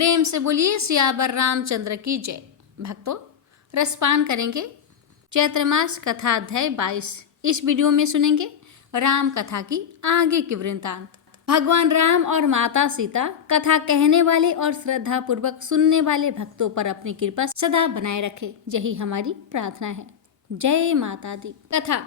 प्रेम से बोलिए सियावर रामचंद्र की जय। भक्तों, रसपान करेंगे चैत्र मास कथा अध्याय 22। इस वीडियो में सुनेंगे राम कथा की आगे की वृत्तांत। भगवान राम और माता सीता कथा कहने वाले और श्रद्धा पूर्वक सुनने वाले भक्तों पर अपनी कृपा सदा बनाए रखे, यही हमारी प्रार्थना है। जय माता दी। कथा।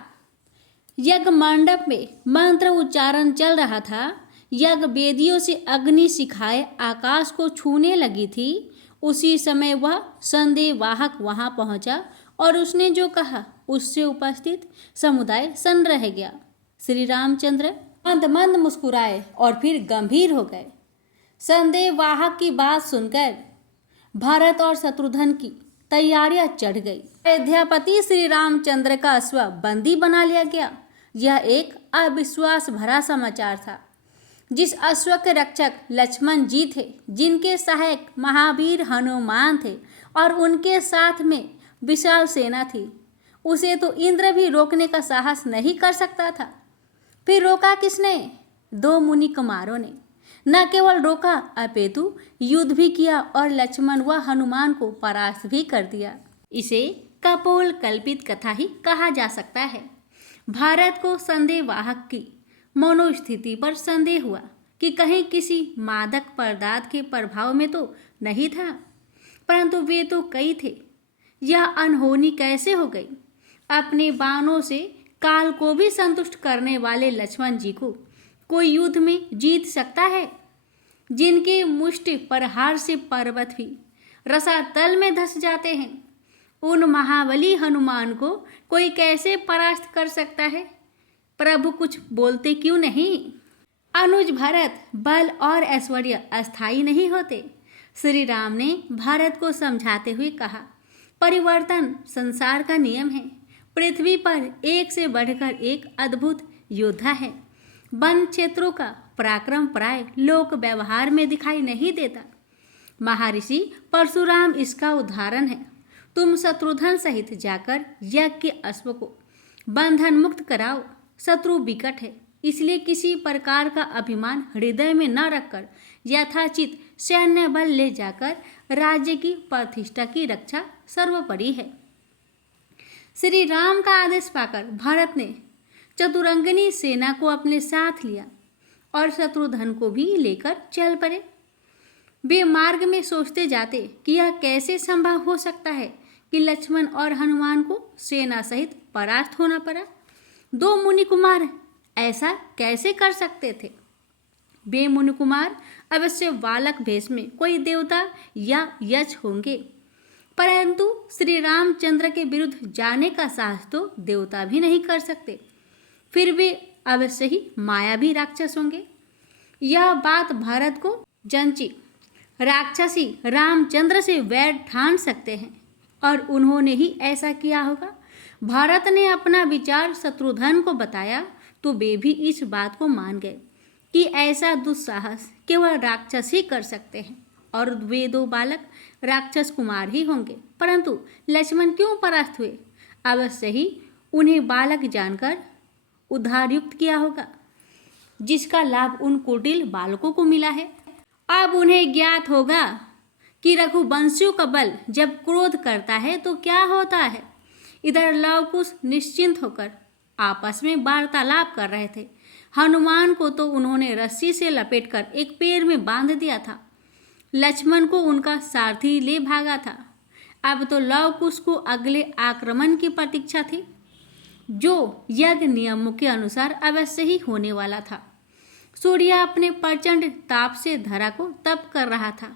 यज्ञ मंडप में मंत्र उच्चारण चल रहा था। यज्ञ वेदियों से अग्नि शिखाएं आकाश को छूने लगी थी। उसी समय वह संदेहवाहक वहां पहुंचा और उसने जो कहा उससे उपस्थित समुदाय सन्न रह गया। श्री रामचंद्र मंद मंद मुस्कुराए और फिर गंभीर हो गए। संदेहवाहक की बात सुनकर भरत और शत्रुघ्न की तैयारियां चढ़ गई। अयोध्यापति श्री रामचंद्र का अश्व बंदी बना लिया गया। यह एक अविश्वास भरा समाचार था। जिस अश्व के रक्षक लक्ष्मण जी थे, जिनके सहायक महावीर हनुमान थे और उनके साथ में विशाल सेना थी, उसे तो इंद्र भी रोकने का साहस नहीं कर सकता था। फिर रोका किसने? दो मुनि कुमारों ने। न केवल रोका अपितु युद्ध भी किया और लक्ष्मण व हनुमान को परास्त भी कर दिया। इसे कपोल कल्पित कथा ही कहा जा सकता है। भारत को संदेहवाहक की मनोस्थिति पर संदेह हुआ कि कहीं किसी मादक पदार्थ के प्रभाव में तो नहीं था, परंतु वे तो कई थे। यह अनहोनी कैसे हो गई? अपने बाणों से काल को भी संतुष्ट करने वाले लक्ष्मण जी को कोई युद्ध में जीत सकता है? जिनके मुष्टि प्रहार से पर्वत भी रसातल में धंस जाते हैं, उन महाबली हनुमान को कोई कैसे परास्त कर सकता है? प्रभु कुछ बोलते क्यों नहीं? अनुज भरत, बल और ऐश्वर्य अस्थायी नहीं होते। श्री राम ने भारत को समझाते हुए कहा, परिवर्तन संसार का नियम है। पृथ्वी पर एक से बढ़कर एक अद्भुत योद्धा है। वन क्षेत्रों का पराक्रम प्राय लोक व्यवहार में दिखाई नहीं देता। महर्षि परशुराम इसका उदाहरण है। तुम शत्रुघ्न सहित जाकर यज्ञ के अश्व को बंधन मुक्त कराओ। शत्रु विकट है, इसलिए किसी प्रकार का अभिमान हृदय में न रखकर यथाचित सैन्य बल ले जाकर राज्य की प्रतिष्ठा की रक्षा सर्वोपरि है। श्री राम का आदेश पाकर भारत ने चतुरंगिनी सेना को अपने साथ लिया और शत्रुघ्न को भी लेकर चल पड़े। वे मार्ग में सोचते जाते कि यह कैसे संभव हो सकता है कि लक्ष्मण और हनुमान को सेना सहित परास्त होना पड़ा। दो मुनि कुमार ऐसा कैसे कर सकते थे? वे मुनि कुमार अवश्य बालक भेष में कोई देवता या यक्ष होंगे, परंतु श्री रामचंद्र के विरुद्ध जाने का साहस तो देवता भी नहीं कर सकते। फिर वे अवश्य ही मायावी राक्षस होंगे। यह बात भारत को जंची। राक्षसी रामचंद्र से वैर ठान सकते हैं और उन्होंने ही ऐसा किया होगा। भारत ने अपना विचार शत्रुघ्न को बताया तो वे भी इस बात को मान गए कि ऐसा दुस्साहस केवल राक्षस ही कर सकते हैं और वे दो बालक राक्षस कुमार ही होंगे। परंतु लक्ष्मण क्यों परास्त हुए? अवश्य ही उन्हें बालक जानकर उद्धारयुक्त किया होगा, जिसका लाभ उन कुटिल बालकों को मिला है। अब उन्हें ज्ञात होगा कि रघुवंशियों का बल जब क्रोध करता है तो क्या होता है। इधर लव कुश निश्चिंत होकर आपस में वार्तालाप कर रहे थे। हनुमान को तो उन्होंने रस्सी से लपेटकर एक पेड़ में बांध दिया था। लक्ष्मण को उनका सारथी ले भागा था। अब तो लव कुश को अगले आक्रमण की प्रतीक्षा थी, जो यज्ञ नियमों के अनुसार अवश्य ही होने वाला था। सूर्य अपने प्रचंड ताप से धरा को तप कर रहा था।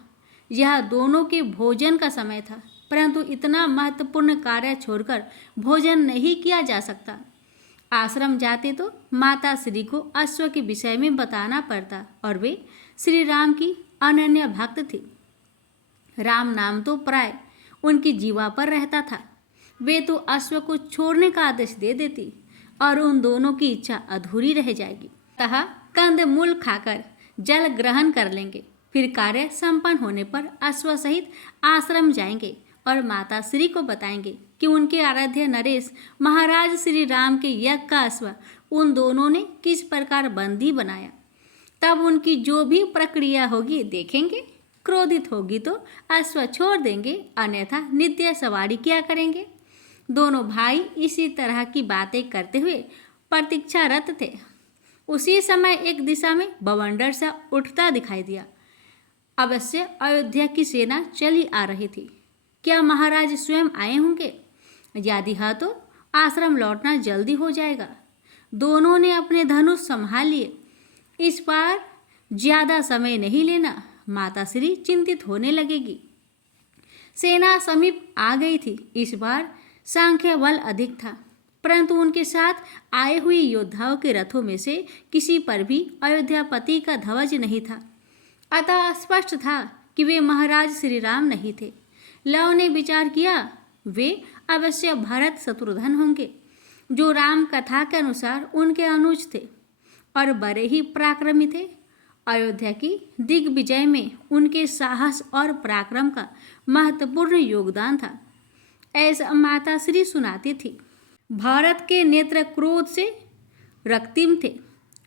यह दोनों के भोजन का समय था, परंतु इतना महत्वपूर्ण कार्य छोड़कर भोजन नहीं किया जा सकता। आश्रम जाते तो माता श्री को अश्व के विषय में बताना पड़ता और वे श्री राम की अनन्य भक्त थी। राम नाम तो प्राय उनकी जीवा पर रहता था। वे तो अश्व को छोड़ने का आदेश दे देती और उन दोनों की इच्छा अधूरी रह जाएगी। अतः कंद मूल खाकर जल ग्रहण कर लेंगे, फिर कार्य संपन्न होने पर अश्व सहित आश्रम जाएंगे और माता श्री को बताएंगे कि उनके आराध्य नरेश महाराज श्री राम के यज्ञ का अश्व उन दोनों ने किस प्रकार बंदी बनाया। तब उनकी जो भी प्रक्रिया होगी देखेंगे। क्रोधित होगी तो अश्व छोड़ देंगे, अन्यथा नित्य सवारी किया करेंगे। दोनों भाई इसी तरह की बातें करते हुए प्रतीक्षारत थे। उसी समय एक दिशा में बवंडर सा उठता दिखाई दिया। अवश्य अयोध्या की सेना चली आ रही थी। क्या महाराज स्वयं आए होंगे? यदि हाँ तो आश्रम लौटना जल्दी हो जाएगा। दोनों ने अपने धनुष संभाल लिए। इस बार ज्यादा समय नहीं लेना, माता श्री चिंतित होने लगेगी। सेना समीप आ गई थी। इस बार सांख्य बल अधिक था, परंतु उनके साथ आए हुए योद्धाओं के रथों में से किसी पर भी अयोध्यापति का ध्वज नहीं था। अतः स्पष्ट था कि वे महाराज श्री राम नहीं थे। लव ने विचार किया, वे अवश्य भरत शत्रुघ्न होंगे, जो राम कथा के अनुसार उनके अनुज थे और बड़े ही पराक्रमी थे। अयोध्या की दिग्विजय में उनके साहस और पराक्रम का महत्वपूर्ण योगदान था, ऐसा माता श्री सुनाती थी। भारत के नेत्र क्रोध से रक्तिम थे।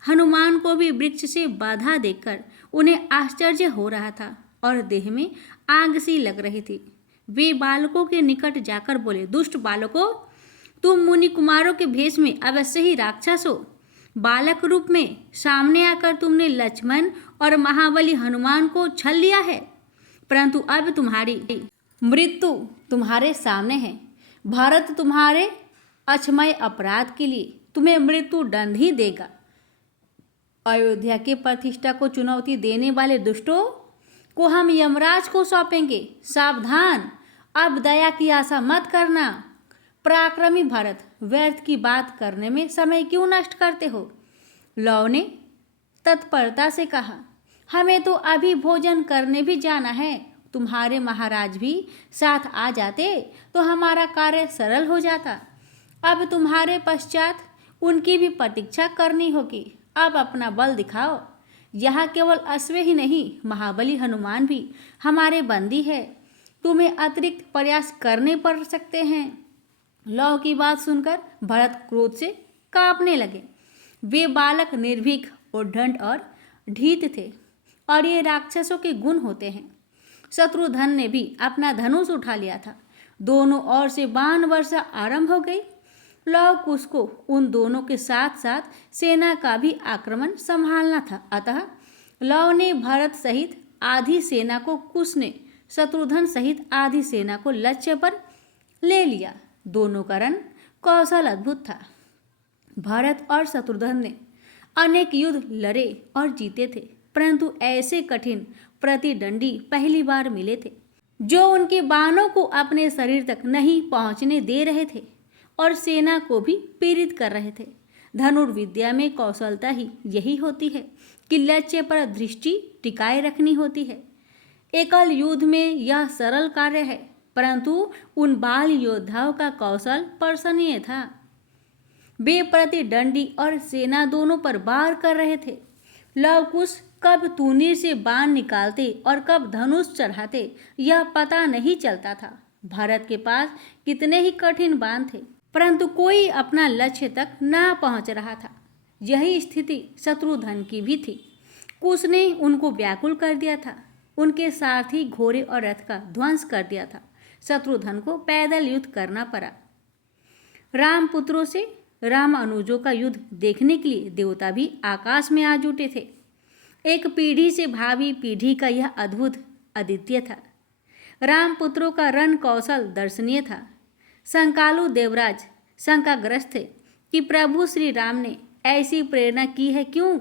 हनुमान को भी वृक्ष से बाधा देखकर उन्हें आश्चर्य हो रहा था और देह में आग सी लग रही थी। वे बालकों के निकट जाकर बोले, दुष्ट बालकों, तुम मुनि कुमारों के भेष में अवश्य ही राक्षस हो। बालक रूप में सामने आकर तुमने लक्ष्मण और महाबली हनुमान को छल लिया है, परंतु अब तुम्हारी मृत्यु तुम्हारे सामने है। भारत तुम्हारे अक्षमय अपराध के लिए तुम्हें मृत्यु दंड ही देगा। अयोध्या के प्रतिष्ठा को चुनौती देने वाले दुष्टों को हम यमराज को सौंपेंगे। सावधान, अब दया की आशा मत करना। पराक्रमी भरत, व्यर्थ की बात करने में समय क्यों नष्ट करते हो? लव ने तत्परता से कहा, हमें तो अभी भोजन करने भी जाना है। तुम्हारे महाराज भी साथ आ जाते तो हमारा कार्य सरल हो जाता। अब तुम्हारे पश्चात उनकी भी प्रतीक्षा करनी होगी। अब अपना बल दिखाओ। यहाँ केवल अश्व ही नहीं, महाबली हनुमान भी हमारे बंदी है। तुम्हें अतिरिक्त प्रयास करने पड़ सकते हैं। लव की बात सुनकर भरत क्रोध से कांपने लगे। वे बालक निर्भीक, उद्दंड और ढीठ थे, और ये राक्षसों के गुण होते हैं। शत्रुघ्न ने भी अपना धनुष उठा लिया था। दोनों ओर से बाण वर्षा आरंभ हो गई। लव कुश को उन दोनों के साथ साथ सेना का भी आक्रमण संभालना था। अतः लव ने भरत सहित आधी सेना को, कुश ने शत्रुघ्न सहित आधी सेना को लक्ष्य पर ले लिया। दोनों का रण कौशल अद्भुत था। भरत और शत्रुघ्न ने अनेक युद्ध लड़े और जीते थे, परंतु ऐसे कठिन प्रतिद्वंदी पहली बार मिले थे, जो उनके बाणों को अपने शरीर तक नहीं पहुंचने दे रहे थे और सेना को भी पीड़ित कर रहे थे। धनुर्विद्या में कौशलता ही यही होती है कि लक्ष्य पर दृष्टि टिकाए रखनी होती है। एकल युद्ध में यह सरल कार्य है, परंतु उन बाल योद्धाओं का कौशल प्रशंसनीय था। वे प्रतिद्वंदी और सेना दोनों पर वार कर रहे थे। लव कुश कब तूनीर से बाण निकालते और कब धनुष चढ़ाते, यह पता नहीं चलता था। भरत के पास कितने ही कठिन बाण थे, परंतु कोई अपना लक्ष्य तक ना पहुंच रहा था। यही स्थिति शत्रुघ्न की भी थी। कुश ने उनको व्याकुल कर दिया था। उनके सारथी, घोड़े और रथ का ध्वंस कर दिया था। शत्रुघ्न को पैदल युद्ध करना पड़ा। राम पुत्रों से राम अनुजों का युद्ध देखने के लिए देवता भी आकाश में आ जुटे थे। एक पीढ़ी से भावी पीढ़ी का यह अद्भुत अद्वितीय था। राम पुत्रों का रण कौशल दर्शनीय था। शंकालु देवराज शंकाग्रस्त थे कि प्रभु श्री राम ने ऐसी प्रेरणा की है क्यों?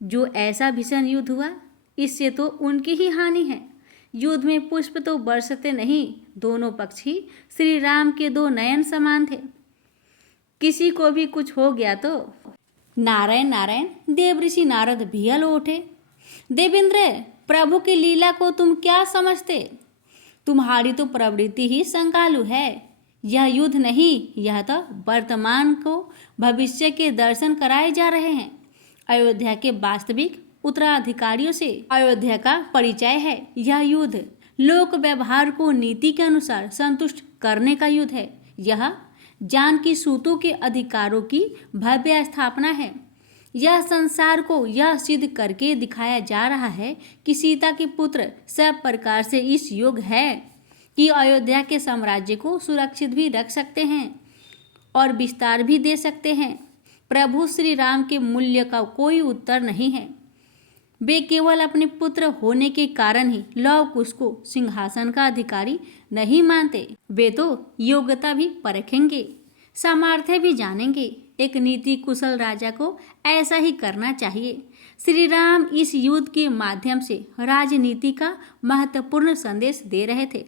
जो ऐसा भीषण युद्ध हुआ, इससे तो उनकी ही हानि है। युद्ध में पुष्प तो बरसते नहीं, दोनों पक्ष ही श्री राम के दो नयन समान थे। किसी को भी कुछ हो गया तो नारायण नारायण देवऋषि नारद भी हल उठे। देवेंद्र, प्रभु की लीला को तुम क्या समझते? तुम्हारी तो प्रवृत्ति ही शंकालु है। यह युद्ध नहीं, यह तो वर्तमान को भविष्य के दर्शन कराए जा रहे हैं। अयोध्या के वास्तविक उत्तराधिकारियों से अयोध्या का परिचय है। यह युद्ध लोक व्यवहार को नीति के अनुसार संतुष्ट करने का युद्ध है। यह जानकी सूतों के अधिकारों की भव्य स्थापना है। यह संसार को यह सिद्ध करके दिखाया जा रहा है कि सीता के पुत्र सब प्रकार से इस योग्य है कि अयोध्या के साम्राज्य को सुरक्षित भी रख सकते हैं और विस्तार भी दे सकते हैं। प्रभु श्री राम के मूल्य का कोई उत्तर नहीं है। वे केवल अपने पुत्र होने के कारण ही लव कुश को सिंहासन का अधिकारी नहीं मानते। वे तो योग्यता भी परखेंगे, सामर्थ्य भी जानेंगे। एक नीति कुशल राजा को ऐसा ही करना चाहिए। श्री राम इस युद्ध के माध्यम से राजनीति का महत्वपूर्ण संदेश दे रहे थे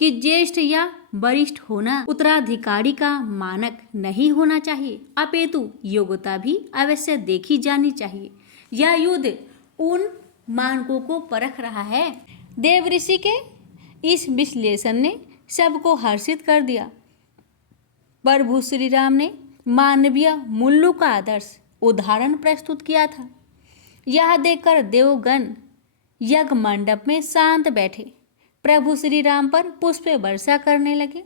कि ज्येष्ठ या वरिष्ठ होना उत्तराधिकारी का मानक नहीं होना चाहिए, अपितु योग्यता भी अवश्य देखी जानी चाहिए। यह युद्ध उन मानकों को परख रहा है। देवऋषि के इस विश्लेषण ने सबको हर्षित कर दिया। प्रभु श्री राम ने मानवीय मूल्यों का आदर्श उदाहरण प्रस्तुत किया था। यह देखकर देवगण यज्ञ मंडप में शांत बैठे, प्रभु श्री राम पर पुष्प वर्षा करने लगे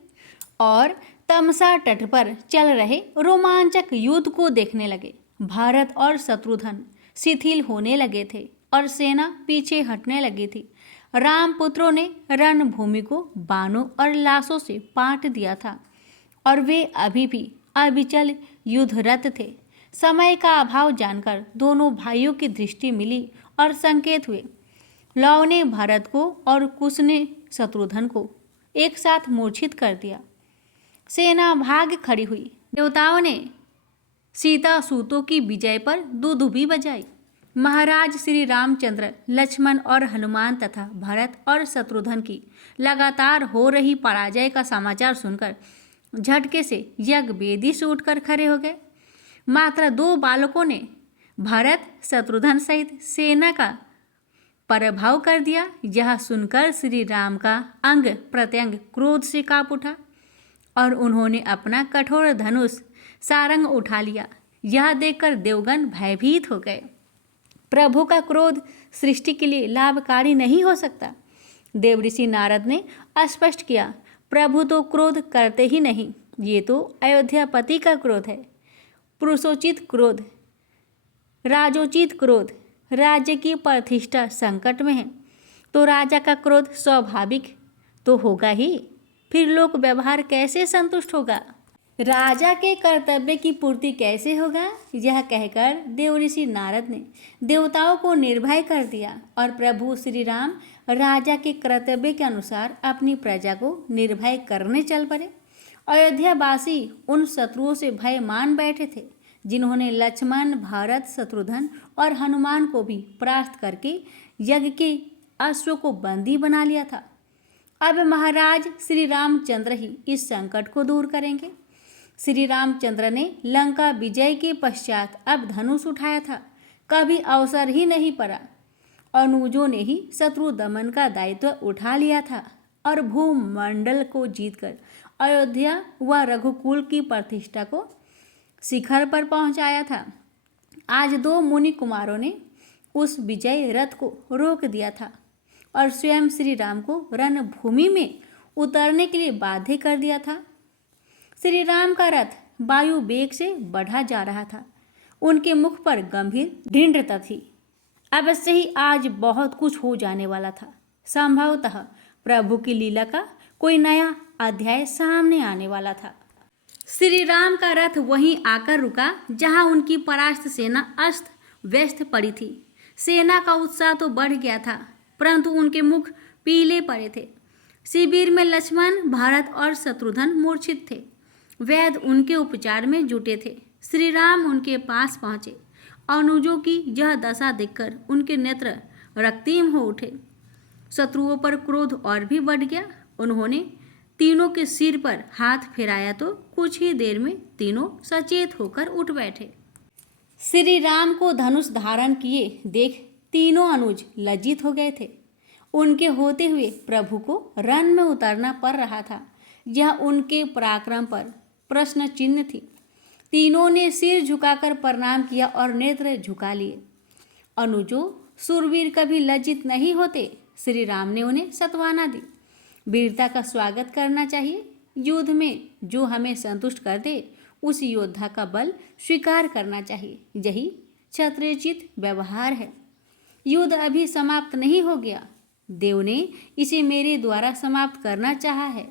और तमसा तट पर चल रहे रोमांचक युद्ध को देखने लगे। भारत और शत्रुघ्न शिथिल होने लगे थे और सेना पीछे हटने लगी थी। राम पुत्रों ने रणभूमि को बाणों और लाशों से पाट दिया था और वे अभी भी अविचल युद्धरत थे। समय का अभाव जानकर दोनों भाइयों की दृष्टि मिली और संकेत हुए। लव ने भरत को और कुश ने शत्रुघ्न को एक साथ मूर्छित कर दिया। सेना भाग खड़ी हुई। देवताओं ने सीता सूतों की विजय पर दुदुभी बजाई। महाराज श्री रामचंद्र, लक्ष्मण और हनुमान तथा भरत और शत्रुघ्न की लगातार हो रही पराजय का समाचार सुनकर झटके से यज्ञ वेदी से उठकर खड़े हो गए। मात्र 2 बालकों ने भरत शत्रुघ्न सहित सेना का पराभव कर दिया। यह सुनकर श्री राम का अंग प्रत्यंग क्रोध से कांप उठा और उन्होंने अपना कठोर धनुष सारंग उठा लिया। यह देखकर देवगण भयभीत हो गए। प्रभु का क्रोध सृष्टि के लिए लाभकारी नहीं हो सकता। देवऋषि नारद ने स्पष्ट किया, प्रभु तो क्रोध करते ही नहीं, ये तो अयोध्यापति का क्रोध है। पुरुषोचित क्रोध, राजोचित क्रोध, राज्य की प्रतिष्ठा संकट में है तो राजा का क्रोध स्वाभाविक तो होगा ही, फिर लोक व्यवहार कैसे संतुष्ट होगा, राजा के कर्तव्य की पूर्ति कैसे होगा। यह कहकर देवऋषि नारद ने देवताओं को निर्भय कर दिया और प्रभु श्री राम राजा के कर्तव्य के अनुसार अपनी प्रजा को निर्भय करने चल पड़े। अयोध्यावासी उन शत्रुओं से भय मान बैठे थे जिन्होंने लक्ष्मण, भरत, शत्रुघ्न और हनुमान को भी परास्त करके यज्ञ के अश्व को बंदी बना लिया था। अब महाराज श्री रामचंद्र ही इस संकट को दूर करेंगे। श्री रामचंद्र ने लंका विजय के पश्चात अब धनुष उठाया था, कभी अवसर ही नहीं पड़ा। अनुजों ने ही शत्रु दमन का दायित्व उठा लिया था और भूमंडल को जीतकर अयोध्या व रघुकुल की प्रतिष्ठा को शिखर पर पहुंचाया था। आज 2 मुनि कुमारों ने उस विजय रथ को रोक दिया था और स्वयं श्री राम को रणभूमि में उतरने के लिए बाध्य कर दिया था। श्री राम का रथ वायु वेग से बढ़ा जा रहा था। उनके मुख पर गंभीर दृढ़ता थी। अवश्य ही आज बहुत कुछ हो जाने वाला था। संभवतः प्रभु की लीला का कोई नया अध्याय सामने आने वाला था। श्री राम का रथ वहीं आकर रुका जहां उनकी परास्त सेना अस्त व्यस्त पड़ी थी। सेना का उत्साह तो बढ़ गया था, परंतु उनके मुख पीले पड़े थे। शिविर में लक्ष्मण, भरत और शत्रुघ्न मूर्छित थे। वैद्य उनके उपचार में जुटे थे। श्री राम उनके पास पहुँचे। अनुजों की यह दशा देखकर उनके नेत्र रक्तीम हो उठे। शत्रुओं पर क्रोध और भी बढ़ गया। उन्होंने तीनों के सिर पर हाथ फेराया तो कुछ ही देर में तीनों सचेत होकर उठ बैठे। श्री राम को धनुष धारण किए देख तीनों अनुज लज्जित हो गए थे। उनके होते हुए प्रभु को रण में उतरना पड़ रहा था। यह उनके पराक्रम पर प्रश्न चिन्ह थी। तीनों ने सिर झुकाकर प्रणाम किया और नेत्र झुका लिए। अनुजो, सूरवीर कभी लज्जित नहीं होते। श्री राम ने उन्हें सत्वाना दी। वीरता का स्वागत करना चाहिए। युद्ध में जो हमें संतुष्ट कर दे उस योद्धा का बल स्वीकार करना चाहिए। यही क्षत्रियोचित व्यवहार है। युद्ध अभी समाप्त नहीं हो गया। देव ने इसे मेरे द्वारा समाप्त करना चाहा है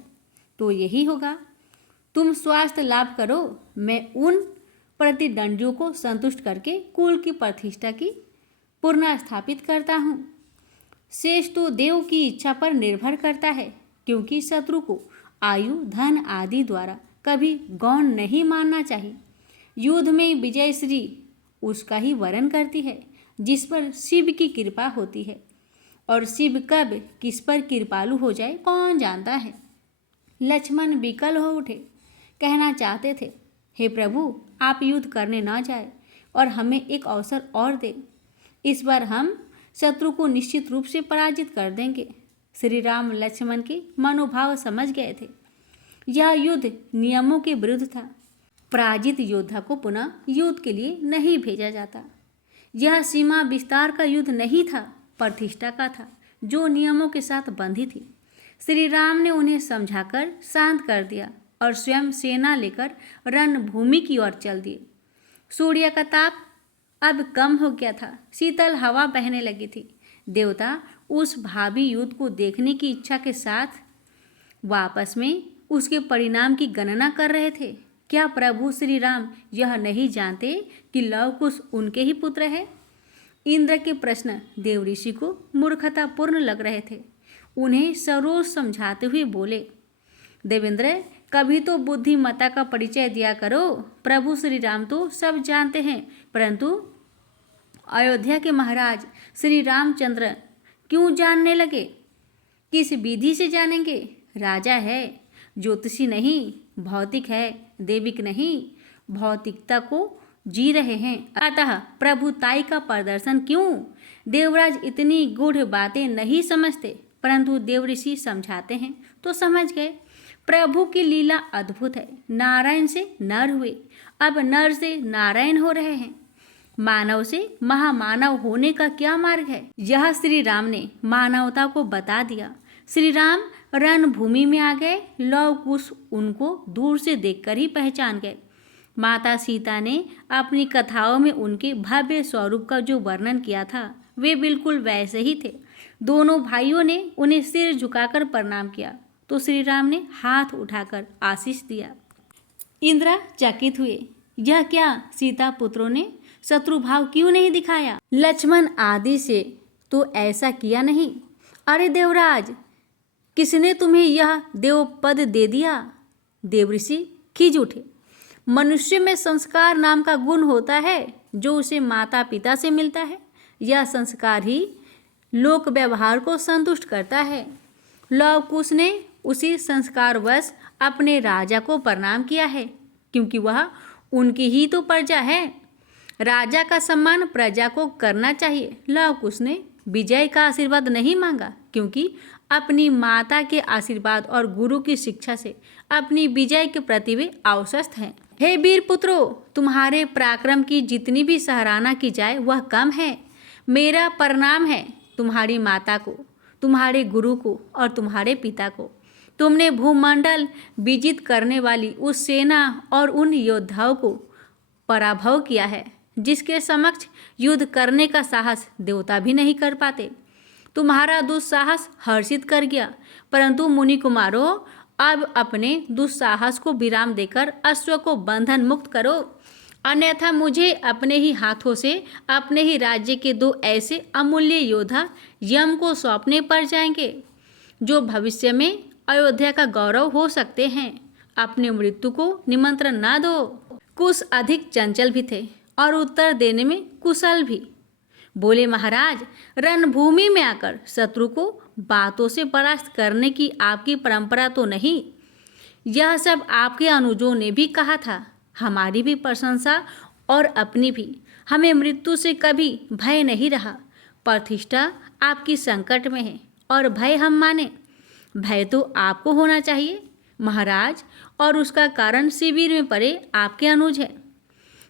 तो यही होगा। तुम स्वास्थ्य लाभ करो, मैं उन प्रतिद्वंदियों को संतुष्ट करके कुल की प्रतिष्ठा की पुनर्स्थापित करता हूँ। शेष तो देव की इच्छा पर निर्भर करता है, क्योंकि शत्रु को आयु धन आदि द्वारा कभी गौण नहीं मानना चाहिए। युद्ध में विजय श्री उसका ही वरण करती है जिस पर शिव की कृपा होती है, और शिव कब किस पर कृपालु हो जाए कौन जानता है। लक्ष्मण विकल हो उठे, कहना चाहते थे, हे प्रभु, आप युद्ध करने न जाए और हमें एक अवसर और दे। इस बार हम शत्रु को निश्चित रूप से पराजित कर देंगे। श्री राम लक्ष्मण के मनोभाव समझ गए थे। यह युद्ध नियमों के विरुद्ध था। पराजित योद्धा को पुनः युद्ध के लिए नहीं भेजा जाता। यह सीमा विस्तार का युद्ध नहीं था, प्रतिष्ठा का था, जो नियमों के साथ बंधी थी। श्री राम ने उन्हें समझाकर शांत कर दिया और स्वयं सेना लेकर रणभूमि की ओर चल दिए। सूर्य का ताप अब कम हो गया था, शीतल हवा बहने लगी थी। देवता उस भावी युद्ध को देखने की इच्छा के साथ वापस में उसके परिणाम की गणना कर रहे थे। क्या प्रभु श्री राम यह नहीं जानते कि लव कुश उनके ही पुत्र है? इंद्र के प्रश्न देवऋषि को मूर्खतापूर्ण लग रहे थे। उन्हें सरोज समझाते हुए बोले, देवेंद्र, कभी तो बुद्धिमत्ता का परिचय दिया करो। प्रभु श्री राम तो सब जानते हैं, परंतु अयोध्या के महाराज श्री रामचंद्र क्यों जानने लगे? किस विधि से जानेंगे? राजा है, ज्योतिषी नहीं, भौतिक है, देविक नहीं, भौतिकता को जी रहे हैं, अतः प्रभुताई का प्रदर्शन क्यों? देवराज इतनी गूढ़ बातें नहीं समझते, परंतु देवऋषि समझाते हैं तो समझ गए। प्रभु की लीला अद्भुत है। नारायण से नर हुए, अब नर से नारायण हो रहे हैं। मानव से महामानव होने का क्या मार्ग है, यह श्री राम ने मानवता को बता दिया। श्री राम रणभूमि में आ गए। लव कुश उनको दूर से देखकर ही पहचान गए। माता सीता ने अपनी कथाओं में उनके भव्य स्वरूप का जो वर्णन किया था, वे बिल्कुल वैसे ही थे। दोनों भाइयों ने उन्हें सिर झुकाकर प्रणाम किया तो श्री राम ने हाथ उठाकर आशीष दिया। इंद्र चकित हुए, यह क्या, सीता पुत्रों ने शत्रुभाव क्यों नहीं दिखाया? लक्ष्मण आदि से तो ऐसा किया नहीं। अरे देवराज, किसने तुम्हें यह देवपद दे दिया? देवऋषि खिज उठे। मनुष्य में संस्कार नाम का गुण होता है जो उसे माता पिता से मिलता है। यह संस्कार ही लोक व्यवहार को संतुष्ट करता है। लव कुश ने उसी संस्कारवश अपने राजा को प्रणाम किया है, क्योंकि वह उनकी ही तो प्रजा है। राजा का सम्मान प्रजा को करना चाहिए। लव कुश ने विजय का आशीर्वाद नहीं मांगा, क्योंकि अपनी माता के आशीर्वाद और गुरु की शिक्षा से अपनी विजय के प्रति वे आश्वस्त हैं। हे वीर पुत्रों, तुम्हारे पराक्रम की जितनी भी सराहना की जाए वह कम है। मेरा प्रणाम है तुम्हारी माता को, तुम्हारे गुरु को और तुम्हारे पिता को। तुमने भूमंडल विजित करने वाली उस सेना और उन योद्धाओं को पराभव किया है जिसके समक्ष युद्ध करने का साहस देवता भी नहीं कर पाते। तुम्हारा दुस्साहस हर्षित कर गया, परंतु मुनि कुमारों, अब अपने दुस्साहस को विराम देकर अश्व को बंधन मुक्त करो, अन्यथा मुझे अपने ही हाथों से अपने ही राज्य के दो ऐसे अमूल्य योद्धा यम को सौंपने पड़ जाएंगे जो भविष्य में अयोध्या का गौरव हो सकते हैं। अपने मृत्यु को निमंत्रण ना दो। कुश अधिक चंचल भी थे और उत्तर देने में कुशल भी। बोले, महाराज, रणभूमि में आकर शत्रु को बातों से परास्त करने की आपकी परंपरा तो नहीं। यह सब आपके अनुजों ने भी कहा था, हमारी भी प्रशंसा और अपनी भी। हमें मृत्यु से कभी भय नहीं रहा। प्रतिष्ठा आपकी संकट में है और भय हम माने। भय तो आपको होना चाहिए महाराज, और उसका कारण शिविर में पड़े आपके अनुज है।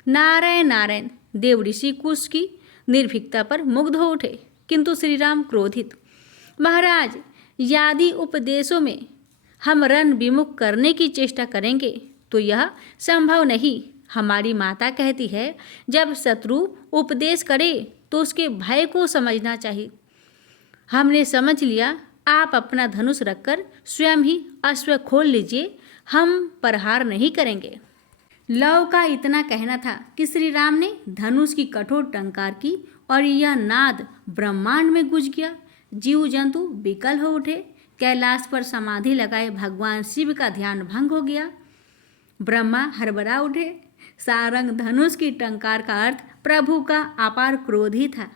नारायण नारायण। देवऋषि कुश की निर्भीकता पर मुग्ध हो उठे, किंतु श्री राम क्रोधित। महाराज, यदि उपदेशों में हम रण विमुख करने की चेष्टा करेंगे तो यह संभव नहीं। हमारी माता कहती है, जब शत्रु उपदेश करे तो उसके भय को समझना चाहिए। हमने समझ लिया, आप अपना धनुष रखकर स्वयं ही अश्व खोल लीजिए, हम प्रहार नहीं करेंगे। लव का इतना कहना था कि श्री राम ने धनुष की कठोर टंकार की और यह नाद ब्रह्मांड में गूंज गया। जीव जंतु विकल हो उठे। कैलाश पर समाधि लगाए भगवान शिव का ध्यान भंग हो गया। ब्रह्मा हड़बड़ा उठे। सारंग धनुष की टंकार का अर्थ प्रभु का अपार क्रोध ही था।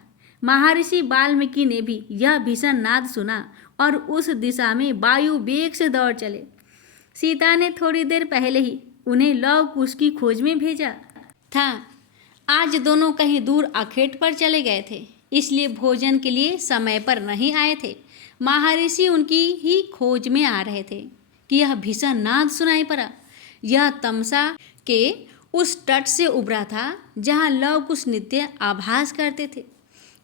महर्षि वाल्मीकि ने भी यह भीषण नाद सुना और उस दिशा में वायु वेग से दौड़ चले। सीता ने थोड़ी देर पहले ही उन्हें लव कुश की खोज में भेजा था। आज दोनों कहीं दूर अखेट पर चले गए थे, इसलिए भोजन के लिए समय पर नहीं आए थे। महर्षि उनकी ही खोज में आ रहे थे कि यह भीषण नाद सुनाई पड़ा। यह तमसा के उस तट से उभरा था जहाँ लव कुश नित्य आभास करते थे।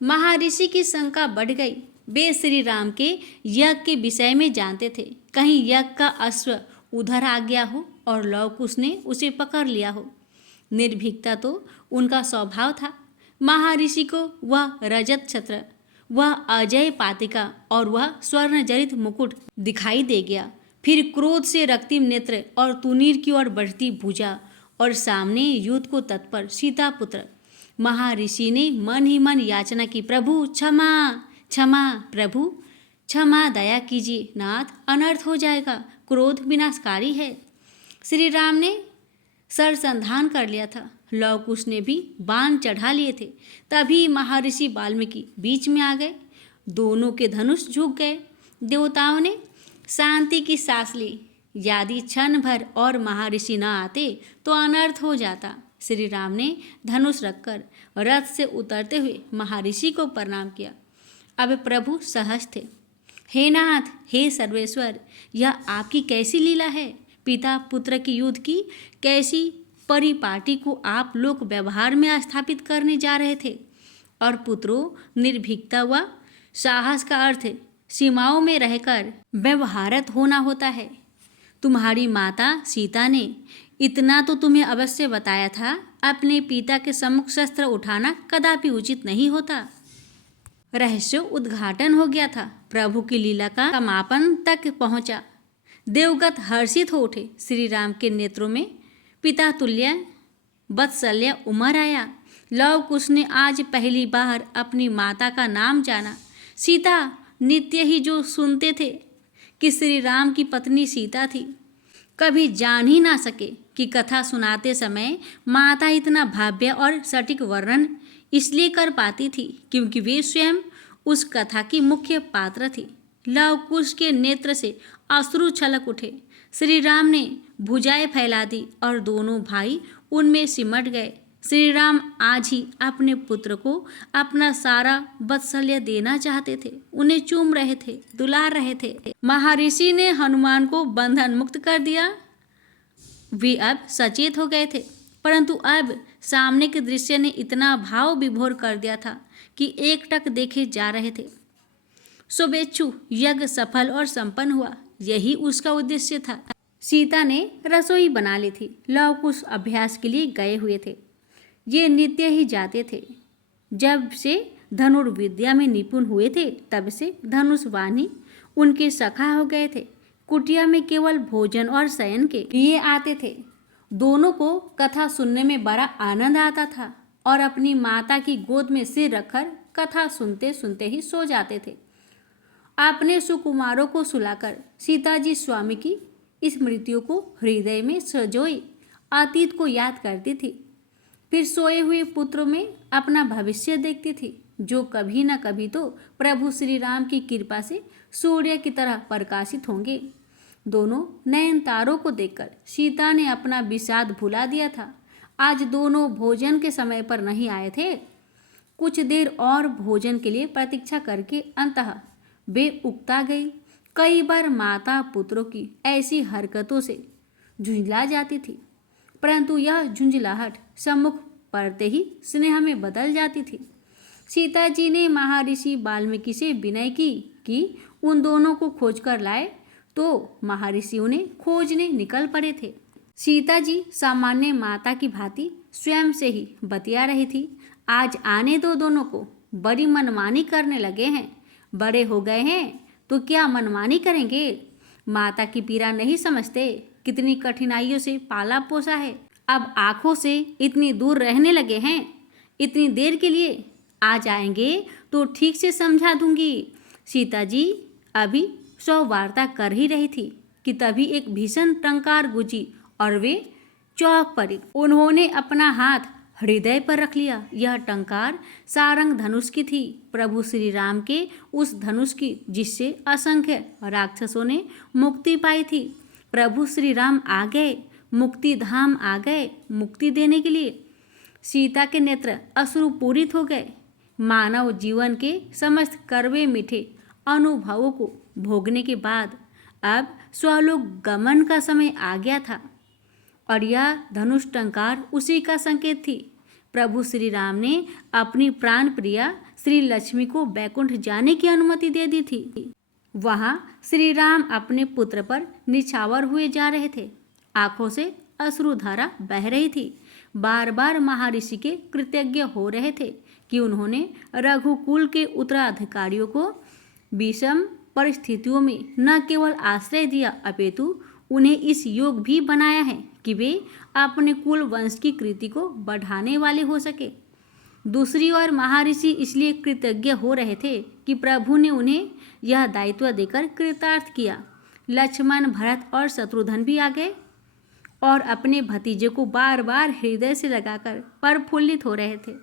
महर्षि की शंका बढ़ गई। वे श्री राम के यज्ञ के विषय में जानते थे। कहीं यज्ञ का अश्व उधर आ गया हो और लव कुश ने उसे पकड़ लिया हो। निर्भीकता तो उनका स्वभाव था। महर्षि को वह रजत छत्र, वह अजय पातिका और वह स्वर्ण जड़ित मुकुट दिखाई दे गया। फिर क्रोध से रक्तिम नेत्र और तुनीर की ओर बढ़ती भुजा और सामने युद्ध को तत्पर सीता पुत्र। महर्षि ने मन ही मन याचना की, प्रभु क्षमा क्षमा, प्रभु क्षमा, दया कीजिए नाथ, अनर्थ हो जाएगा, क्रोध विनाशकारी है। श्री राम ने सरसंधान कर लिया था। लव कुश ने भी बाण चढ़ा लिए थे। तभी महर्षि वाल्मीकि बीच में आ गए। दोनों के धनुष झुक गए। देवताओं ने शांति की सांस ली। यदि क्षण भर और महर्षि न आते तो अनर्थ हो जाता। श्री राम ने धनुष रखकर रथ से उतरते हुए महर्षि को प्रणाम किया। अब प्रभु सहज थे। हे नाथ, हे सर्वेश्वर, यह आपकी कैसी लीला है। पिता पुत्र की युद्ध की कैसी परिपाटी को आप लोग व्यवहार में स्थापित करने जा रहे थे। और पुत्रों, निर्भीकता व साहस का अर्थ सीमाओं में रहकर व्यवहारत होना होता है। तुम्हारी माता सीता ने इतना तो तुम्हें अवश्य बताया था, अपने पिता के सम्मुख शस्त्र उठाना कदापि उचित नहीं होता। रहस्य उद्घाटन हो गया था। प्रभु की लीला का समापन तक पहुंचा। देवगत हर्षित हो उठे। श्री राम के नेत्रों में पिता तुल्य वात्सल्य उमड़ आया। लव कुश ने आज पहली बार अपनी माता का नाम जाना। सीता नित्य ही जो सुनते थे कि श्री राम की पत्नी सीता थी, कभी जान ही ना सके कि कथा सुनाते समय माता इतना भव्य और सटीक वर्णन इसलिए कर पाती थी क्योंकि वे स्वयं उस कथा की मुख्य पात्र थी। लव कुश के नेत्र से अश्रु छलक उठे। श्री राम ने भुजाएं फैला दी और दोनों भाई उनमें सिमट गए। श्री राम आज ही अपने पुत्र को अपना सारा वात्सल्य देना चाहते थे। उन्हें चूम रहे थे, दुलार रहे थे। महर्षि ने हनुमान को बंधन मुक्त कर दिया। वे अब सचेत हो गए थे, परंतु अब सामने के दृश्य ने इतना भाव विभोर कर दिया था कि एकटक देखे जा रहे थे। शुभेच्छु यज्ञ सफल और संपन्न हुआ। यही उसका उद्देश्य था। सीता ने रसोई बना ली थी। लव कुश अभ्यास के लिए गए हुए थे। ये नित्य ही जाते थे। जब से धनुर्विद्या में निपुण हुए थे तब से धनुषवाणी उनके सखा हो गए थे। कुटिया में केवल भोजन और शयन के लिए आते थे। दोनों को कथा सुनने में बड़ा आनंद आता था और अपनी माता की गोद में सिर रखकर कथा सुनते सुनते ही सो जाते थे। अपने सुकुमारों को सुलाकर सीता जी स्वामी की स्मृतियों को हृदय में सजोई अतीत को याद करती थी। फिर सोए हुए पुत्र में अपना भविष्य देखती थी, जो कभी न कभी तो प्रभु श्री राम की कृपा से सूर्य की तरह प्रकाशित होंगे। दोनों नयन तारों को देखकर सीता ने अपना विषाद भुला दिया था। आज दोनों भोजन के समय पर नहीं आए थे। कुछ देर और भोजन के लिए प्रतीक्षा करके अंततः वे उकता गई। कई बार माता पुत्रों की ऐसी हरकतों से झुंझला जाती थी, परंतु यह झुंझलाहट सम्मुख पड़ते ही स्नेह में बदल जाती थी। सीता जी ने महर्षि वाल्मीकि से विनय की कि उन दोनों को खोज कर लाए, तो महर्षि उन्हें खोजने निकल पड़े थे। सीता जी सामान्य माता की भांति स्वयं से ही बतिया रही थी। आज आने दो दोनों को, बड़ी मनमानी करने लगे हैं। बड़े हो गए हैं तो क्या मनमानी करेंगे? माता की पीड़ा नहीं समझते? कितनी कठिनाइयों से पाला पोसा है, अब आंखों से इतनी दूर रहने लगे हैं। इतनी देर के लिए आ जाएंगे तो ठीक से समझा दूंगी। सीता जी अभी सौ वार्ता कर ही रही थी कि तभी एक भीषण टंकार गूंजी और वे चौंक पड़ी। उन्होंने अपना हाथ हृदय पर रख लिया। यह टंकार सारंग धनुष की थी, प्रभु श्री राम के उस धनुष की जिससे असंख्य राक्षसों ने मुक्ति पाई थी। प्रभु श्री राम आ गए, मुक्ति धाम आ गए मुक्ति देने के लिए। सीता के नेत्र अश्रुपूरित हो गए। मानव जीवन के समस्त कड़वे मीठे अनुभवों को भोगने के बाद अब स्वलोक गमन का समय आ गया था और यह धनुष टंकार उसी का संकेत थी। प्रभु श्री राम ने अपनी प्राण प्रिया श्री लक्ष्मी को बैकुंठ जाने की अनुमति दे दी थी। वहां श्री राम अपने पुत्र पर निछावर हुए जा रहे थे। आंखों से अश्रुधारा बह रही थी। बार बार महर्षि के कृतज्ञ हो रहे थे कि उन्होंने रघुकुल के उत्तराधिकारियों को विषम परिस्थितियों में न केवल आश्रय दिया अपितु उन्हें इस योग भी बनाया है कि वे अपने कुल वंश की कृति को बढ़ाने वाले हो सके। दूसरी ओर महर्षि इसलिए कृतज्ञ हो रहे थे कि प्रभु ने उन्हें यह दायित्व देकर कृतार्थ किया। लक्ष्मण, भरत और शत्रुघ्न भी आ गए और अपने भतीजे को बार बार हृदय से लगाकर प्रफुल्लित हो रहे थे।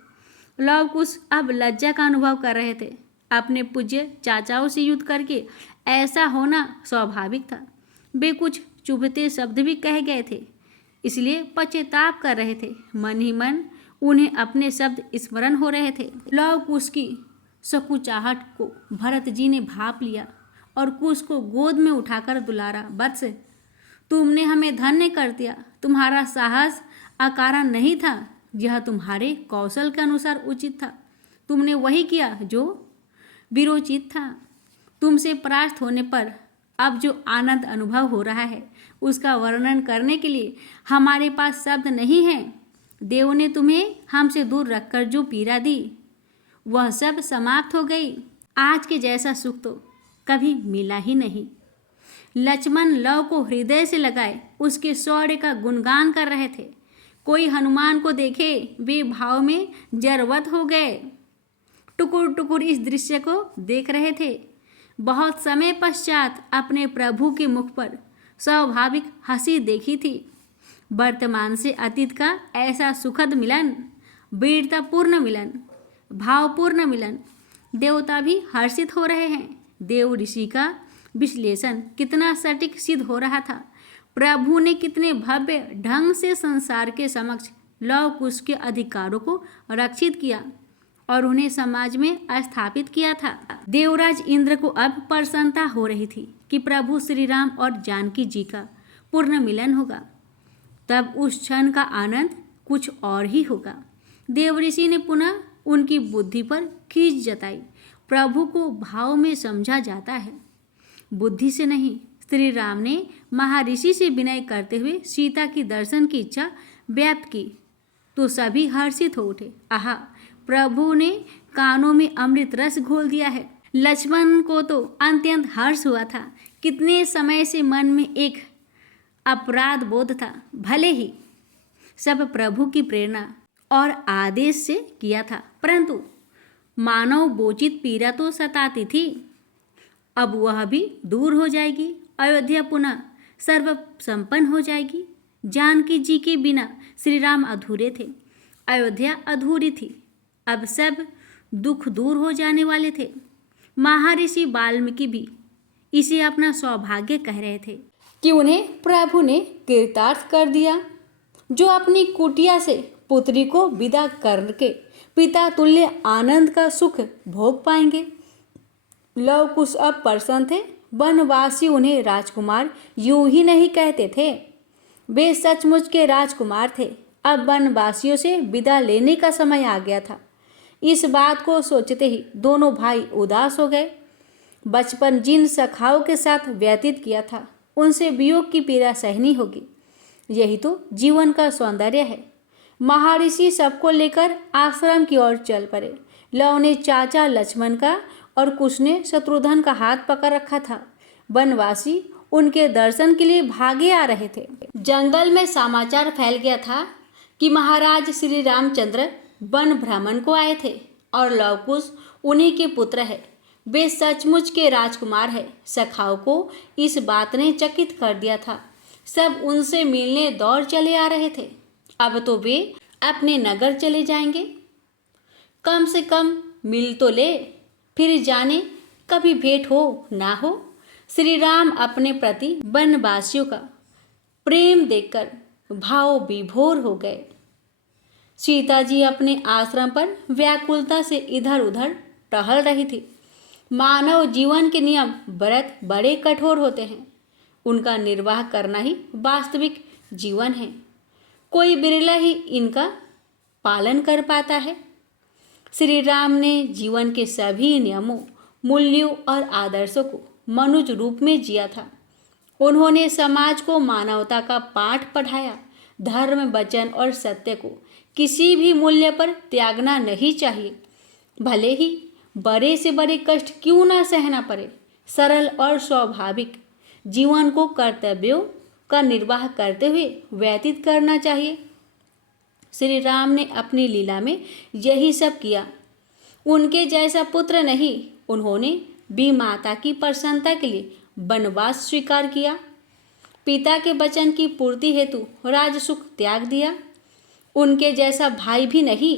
लव कुश अब लज्जा का अनुभव कर रहे थे। अपने पूज्य चाचाओं से युद्ध करके ऐसा होना स्वाभाविक था। वे कुछ चुभते शब्द भी कह गए थे, इसलिए पश्चाताप कर रहे थे। मन ही मन उन्हें अपने शब्द स्मरण हो रहे थे। लव कुश की सकुचाहट को भरत जी ने भाप लिया और कुश को गोद में उठाकर दुलारा। वत्स, तुमने हमें धन्य कर दिया। तुम्हारा साहस अकारण नहीं था, यह तुम्हारे कौशल के अनुसार उचित था। तुमने वही किया जो विरोचित था। तुमसे परास्त होने पर अब जो आनंद अनुभव हो रहा है उसका वर्णन करने के लिए हमारे पास शब्द नहीं है। देव ने तुम्हें हमसे दूर रखकर जो पीड़ा दी वह सब समाप्त हो गई। आज के जैसा सुख तो कभी मिला ही नहीं। लक्ष्मण लव को हृदय से लगाए उसके शौर्य का गुणगान कर रहे थे। कोई हनुमान को देखे वे भाव में जरवत हो गए। टुकुर टुकुर इस दृश्य को देख रहे थे। बहुत समय पश्चात अपने प्रभु के मुख पर स्वाभाविक हंसी देखी थी। वर्तमान से अतीत का ऐसा सुखद मिलन, वीरतापूर्ण मिलन, भावपूर्ण मिलन, देवता भी हर्षित हो रहे हैं। देव ऋषि का विश्लेषण कितना सटीक सिद्ध हो रहा था। प्रभु ने कितने भव्य ढंग से संसार के समक्ष लव कुश के अधिकारों को रक्षित किया और उन्हें समाज में स्थापित किया था। देवराज इंद्र को अब प्रसन्नता हो रही थी कि प्रभु श्री राम और जानकी जी का पूर्ण मिलन होगा। तब उस क्षण का आनंद कुछ और ही होगा। देवऋषि ने पुनः उनकी बुद्धि पर खींच जताई। प्रभु को भाव में समझा जाता है, बुद्धि से नहीं। श्री राम ने महर्षि से विनय करते हुए सीता की दर्शन की इच्छा व्यक्त की तो सभी हर्षित हो उठे। आहा, प्रभु ने कानों में अमृत रस घोल दिया है। लक्ष्मण को तो अत्यंत हर्ष हुआ था। कितने समय से मन में एक अपराध बोध था। भले ही सब प्रभु की प्रेरणा और आदेश से किया था, परंतु मानव बोचित पीड़ा तो सताती थी। अब वह भी दूर हो जाएगी। अयोध्या पुनः सर्व संपन्न हो जाएगी। जानकी जी के बिना श्री राम अधूरे थे, अयोध्या अधूरी थी। अब सब दुख दूर हो जाने वाले थे। महर्षि वाल्मीकि भी इसे अपना सौभाग्य कह रहे थे कि उन्हें प्रभु ने कृतार्थ कर दिया, जो अपनी कुटिया से पुत्री को विदा करके पिता तुल्य आनंद का सुख भोग पाएंगे। लव कुश अब प्रसन्न थे। वनवासी उन्हें राजकुमार यूं ही नहीं कहते थे, वे सचमुच के राजकुमार थे। अब वनवासियों से विदा लेने का समय आ गया था। इस बात को सोचते ही दोनों भाई उदास हो गए। बचपन जिन सखाओं के साथ व्यतीत किया था उनसे वियोग की पीड़ा सहनी होगी। यही तो जीवन का सौंदर्य है। महर्षि सबको लेकर आश्रम की ओर चल पड़े। लव ने चाचा लक्ष्मण का और कुश ने शत्रुघ्न का हाथ पकड़ रखा था। वनवासी उनके दर्शन के लिए भागे आ रहे थे। जंगल में समाचार फैल गया था कि महाराज श्री रामचंद्र वन भ्रमण को आए थे और लव कुश उन्हीं के पुत्र है। वे सचमुच के राजकुमार है। सखाओं को इस बात ने चकित कर दिया था। सब उनसे मिलने दौड़ चले आ रहे थे। अब तो वे अपने नगर चले जाएंगे। कम से कम मिल तो ले, फिर जाने कभी भेंट हो ना हो। श्री राम अपने प्रति वनवासियों का प्रेम देखकर भाव विभोर हो गए। सीता जी अपने आश्रम पर व्याकुलता से इधर उधर टहल रही थी। मानव जीवन के नियम व्रत बड़े कठोर होते हैं। उनका निर्वाह करना ही वास्तविक जीवन है। कोई बिरला ही इनका पालन कर पाता है। श्री राम ने जीवन के सभी नियमों, मूल्यों और आदर्शों को मनुष्य रूप में जिया था। उन्होंने समाज को मानवता का पाठ पढ़ाया। धर्म, वचन और सत्य को किसी भी मूल्य पर त्यागना नहीं चाहिए, भले ही बड़े से बड़े कष्ट क्यों ना सहना पड़े। सरल और स्वाभाविक जीवन को कर्तव्यों का निर्वाह करते हुए व्यतीत करना चाहिए। श्री राम ने अपनी लीला में यही सब किया। उनके जैसा पुत्र नहीं, उन्होंने भी माता की प्रसन्नता के लिए वनवास स्वीकार किया। पिता के वचन की पूर्ति हेतु राजसुख त्याग दिया। उनके जैसा भाई भी नहीं,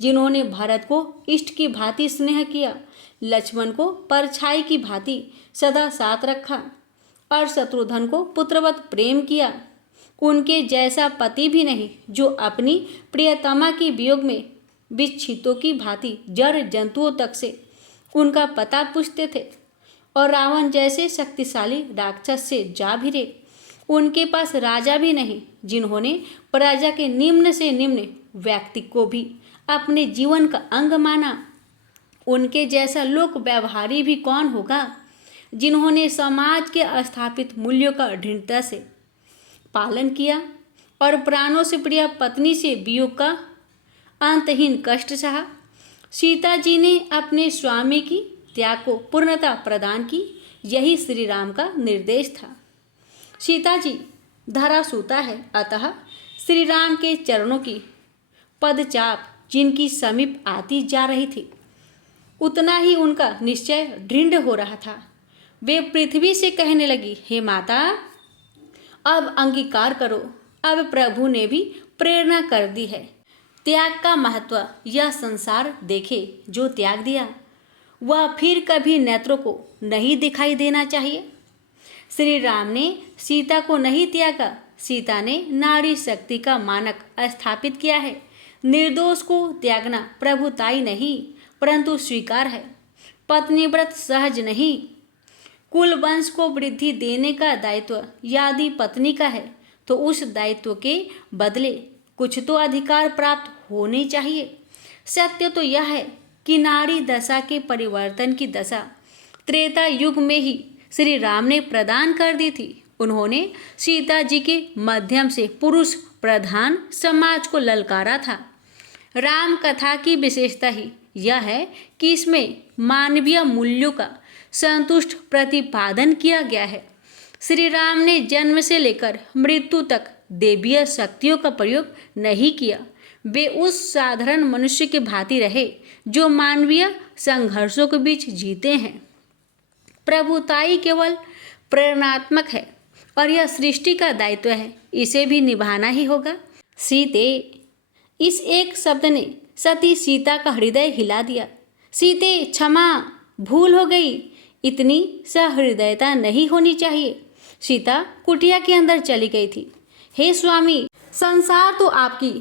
जिन्होंने भरत को इष्ट की भांति स्नेह किया, लक्ष्मण को परछाई की भांति सदा साथ रखा और शत्रुघ्न को पुत्रवत प्रेम किया। उनके जैसा पति भी नहीं, जो अपनी प्रियतमा की वियोग में विच्छितों की भांति जड़ जंतुओं तक से उनका पता पूछते थे। और रावण जैसे शक्तिशाली राक्षस से जा भिड़े। उनके पास राजा भी नहीं, जिन्होंने प्रजा के निम्न से निम्न व्यक्ति को भी अपने जीवन का अंग माना। उनके जैसा लोक व्यवहारी भी कौन होगा, जिन्होंने समाज के स्थापित मूल्यों का दृढ़ता से पालन किया और प्राणों से प्रिय पत्नी से वियोग का अंतहीन कष्ट सहा। सीता जी ने अपने स्वामी की त्याग को पूर्णता प्रदान की। यही श्री राम का निर्देश था। सीता जी धरा सूता है, अतः श्री राम के चरणों की पदचाप जिनकी समीप आती जा रही थी, उतना ही उनका निश्चय दृढ़ हो रहा था। वे पृथ्वी से कहने लगी, हे माता, अब अंगीकार करो। अब प्रभु ने भी प्रेरणा कर दी है। त्याग का महत्व यह संसार देखे। जो त्याग दिया वह फिर कभी नेत्रों को नहीं दिखाई देना चाहिए। श्री राम ने सीता को नहीं त्यागा, सीता ने नारी शक्ति का मानक स्थापित किया है। निर्दोष को त्यागना प्रभुताई नहीं, परंतु स्वीकार है। पत्नी व्रत सहज नहीं। कुल वंश को वृद्धि देने का दायित्व यदि पत्नी का है, तो उस दायित्व के बदले कुछ तो अधिकार प्राप्त होने चाहिए। सत्य तो यह है कि नारी दशा के परिवर्तन की दशा त्रेता युग में ही श्री राम ने प्रदान कर दी थी। उन्होंने सीता जी के माध्यम से पुरुष प्रधान समाज को ललकारा था। राम कथा की विशेषता ही यह है कि इसमें मानवीय मूल्यों का संतुष्ट प्रतिपादन किया गया है। श्री राम ने जन्म से लेकर मृत्यु तक देवीय शक्तियों का प्रयोग नहीं किया। वे उस साधारण मनुष्य के भांति रहे जो मानवीय संघर्षों के बीच जीते हैं। प्रभुताई केवल प्रेरणात्मक है और यह सृष्टि का दायित्व है, इसे भी निभाना ही होगा। सीते, इस एक शब्द ने सती सीता का हृदय हिला दिया। सीते, क्षमा, भूल हो गई। इतनी सहृदयता नहीं होनी चाहिए। सीता कुटिया के अंदर चली गई थी। हे स्वामी, संसार तो आपकी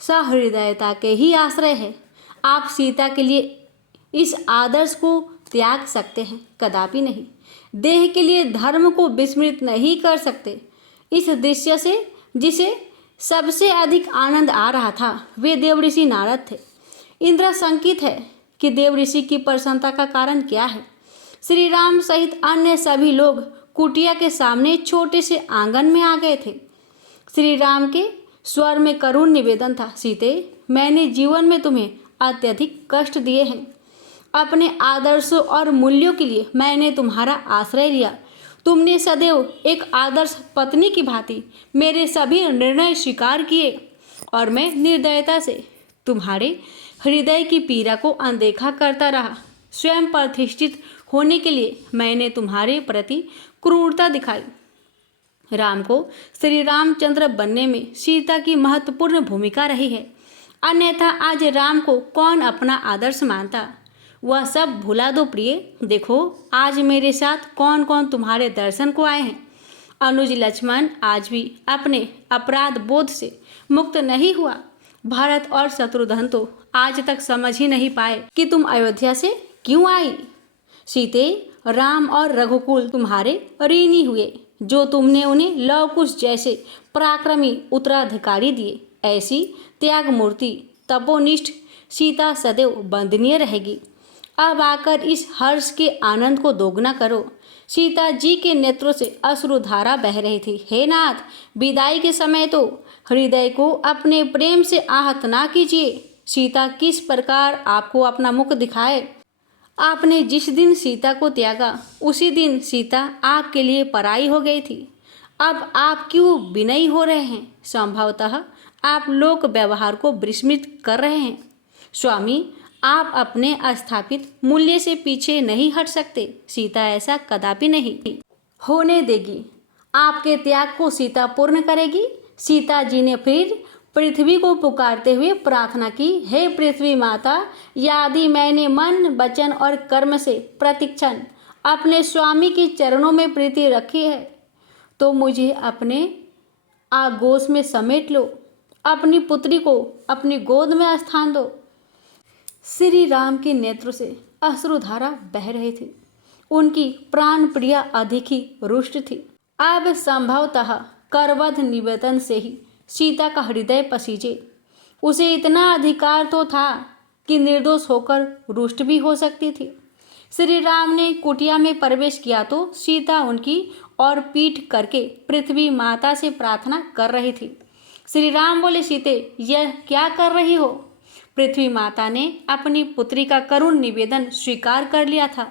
सहृदयता के ही आश्रय है। आप सीता के लिए इस आदर्श को त्याग सकते हैं? कदापि नहीं। देह के लिए धर्म को विस्मृत नहीं कर सकते। इस दृश्य से जिसे सबसे अधिक आनंद आ रहा था, वे देवऋषि नारद थे। इंद्र संकित है कि देवऋषि की प्रसन्नता का कारण क्या है। श्री राम सहित अन्य सभी लोग कुटिया के सामने छोटे से आंगन में आ गए थे। श्री राम के स्वर में करुण निवेदन था, सीते, मैंने जीवन में तुम्हें अत्यधिक कष्ट दिए हैं। अपने आदर्शों और मूल्यों के लिए मैंने तुम्हारा आश्रय लिया। तुमने सदैव एक आदर्श पत्नी की भांति मेरे सभी निर्णय स्वीकार किए और मैं निर्दयता से तुम्हारे हृदय की पीड़ा को अनदेखा करता रहा। स्वयं प्रतिष्ठित होने के लिए मैंने तुम्हारे प्रति क्रूरता दिखाई। राम को श्री रामचंद्र बनने में सीता की महत्वपूर्ण भूमिका रही है, अन्यथा आज राम को कौन अपना आदर्श मानता। वह सब भुला दो प्रिय। देखो आज मेरे साथ कौन कौन तुम्हारे दर्शन को आए हैं। अनुज लक्ष्मण आज भी अपने अपराध बोध से मुक्त नहीं हुआ। भरत और शत्रुघ्न तो आज तक समझ ही नहीं पाए कि तुम अयोध्या से क्यों आई। सीते, राम और रघुकुल तुम्हारे ऋणी हुए, जो तुमने उन्हें लव कुश जैसे पराक्रमी उत्तराधिकारी दिए। ऐसी त्याग मूर्ति तपोनिष्ठ सीता सदैव वंदनीय रहेगी। अब आकर इस हर्ष के आनंद को दोगुना करो। सीता जी के नेत्रों से अश्रुधारा बह रही थी। हे नाथ, विदाई के समय तो हृदय को अपने प्रेम से आहत ना कीजिए। सीता किस प्रकार आपको अपना मुख दिखाए। आपने जिस दिन सीता को त्यागा उसी दिन सीता आपके लिए पराई हो गई थी। अब आप क्यों विनयी हो रहे हैं। संभवतः आप लोक व्यवहार को विस्मृत कर रहे हैं। स्वामी, आप अपने स्थापित मूल्य से पीछे नहीं हट सकते। सीता ऐसा कदापि नहीं होने देगी। आपके त्याग को सीता पूर्ण करेगी। सीता जी ने फिर पृथ्वी को पुकारते हुए प्रार्थना की, हे पृथ्वी माता, यदि मैंने मन वचन और कर्म से प्रतिक्षण अपने स्वामी के चरणों में प्रीति रखी है तो मुझे अपने आगोश में समेट लो। अपनी पुत्री को अपनी गोद में स्थान दो। श्री राम के नेत्रों से अश्रुधारा बह रही थी। उनकी प्राण प्रिया अधिक ही रुष्ट थी। अब संभवतः करवध निवेदन से ही सीता का हृदय पसीजे। उसे इतना अधिकार तो था कि निर्दोष होकर रुष्ट भी हो सकती थी। श्री राम ने कुटिया में प्रवेश किया तो सीता उनकी और पीठ करके पृथ्वी माता से प्रार्थना कर रही थी। श्री राम बोले, सीते, यह क्या कर रही हो। पृथ्वी माता ने अपनी पुत्री का करुण निवेदन स्वीकार कर लिया था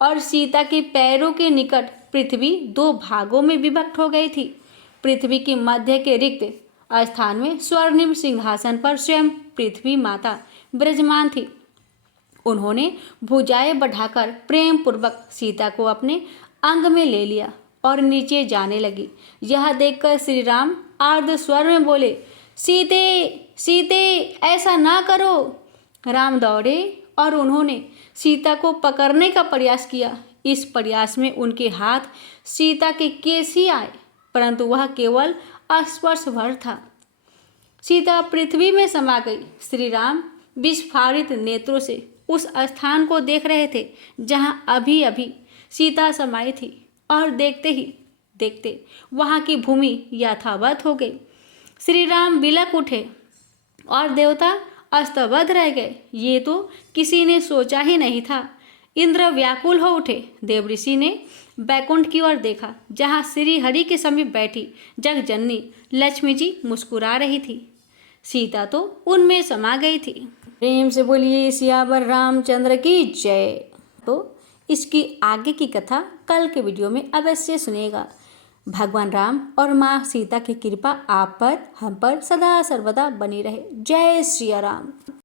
और सीता के पैरों के निकट पृथ्वी दो भागों में विभक्त हो गई थी। पृथ्वी के मध्य के रिक्त स्थान में स्वर्णिम सिंहासन पर स्वयं पृथ्वी माता विराजमान थी। उन्होंने भुजाएं बढ़ाकर प्रेम पूर्वक सीता को अपने अंग में ले लिया और नीचे जाने लगी। यह देखकर श्री राम आर्द्र स्वर में बोले, सीते, सीते, ऐसा ना करो। राम दौड़े और उन्होंने सीता को पकड़ने का प्रयास किया। इस प्रयास में उनके हाथ सीता के केस ही आए, परंतु वह केवल स्पर्श भर था। सीता पृथ्वी में समा गई। श्री राम विस्फारित नेत्रों से उस स्थान को देख रहे थे जहां अभी अभी सीता समाई थी और देखते ही देखते वहां की भूमि यथावत हो गई। श्री राम बिलक उठे और देवता अस्तबद्ध रह गए। ये तो किसी ने सोचा ही नहीं था। इंद्र व्याकुल हो उठे। देवऋषि ने बैकुंठ की ओर देखा जहाँ श्री हरि के समीप बैठी जगजननी लक्ष्मी जी मुस्कुरा रही थी। सीता तो उनमें समा गई थी। प्रेम से बोलिए सियावर रामचंद्र की जय। तो इसकी आगे की कथा कल के वीडियो में अवश्य सुनिएगा। भगवान राम और माँ सीता की कृपा आप पर, हम पर सदा सर्वदा बनी रहे। जय श्री राम।